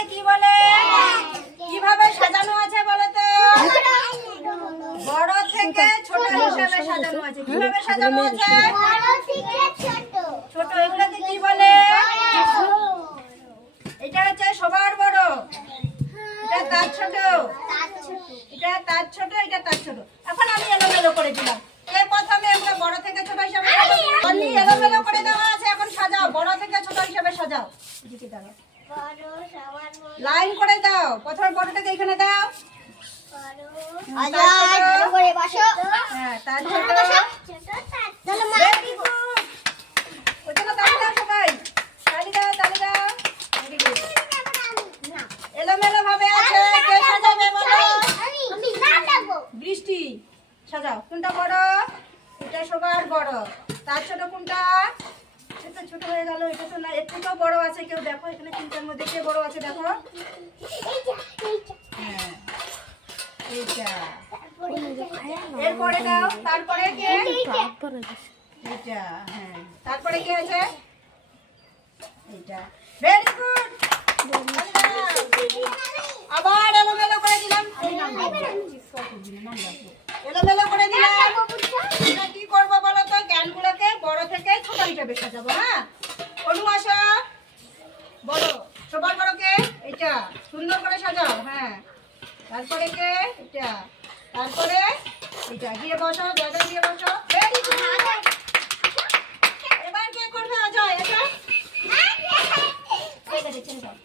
এগুলোকে কি বলে? কিভাবে সাজানো আছে বলো তো? বড় থেকে ছোট হিসাবে সাজানো আছে। কিভাবে সাজানো আছে? ছোট। এগুলোকে কি বলে? এটা হচ্ছে সবার বড়, এটা তার ছোট, এটা তার ছোট, এটা তার ছোট। এখন আমি এলোমেলো করে দিলাম। কে প্রথমে আমরা বড় থেকে ছোট হিসাবে সাজাবো? এলোমেলো করে দেওয়া আছে, এখন সাজাও। বড় থেকে ছোট হিসাবে সাজাও। এদিকে দাও, লাইন করে দাও। প্রথমে বড়টাকে এখানে দাও। হ্যাঁ, তার ছোট। Very good. ওখানে তালি দাও সবাই, তালি দাও, তালি দাও। Very good. এলোমেলো ভাবে আছে, কে সাজাবে বলো? বৃষ্টি। সাজাও। কোনটা বড়? এটা সবার বড়। তার ছোট কোনটা? এটা ছোট হয়ে গেল। এটা তো না, একটু তো বড় আছে। কেউ দেখো এখানে তিনটার মধ্যে কে বড় আছে দেখো। হ্যাঁ, এইটা। এরপরে দাও। তারপরে কে? এইটা। হ্যাঁ, তারপরে কে আছে? এইটা। Very good. আবার এলোমেলো করে দিলাম। এলোমেলো করে দিলাম। এটা কি করবো বলো তো? জ্ঞানগুলোকে বড় থেকে ছোট হিসাবে সাজাবো। হ্যাঁ, অনু আসো, বলো সবার বড় কে? এটা। সুন্দর করে সাজাও। হ্যাঁ, তারপরে কে? এটা। তারপরে এটা। গিয়ে বসো, জায়গায় গিয়ে বসো। Very good. এবার কে করবে? অজয়, এটা ঠিক আছে, ছেড়ে দাও।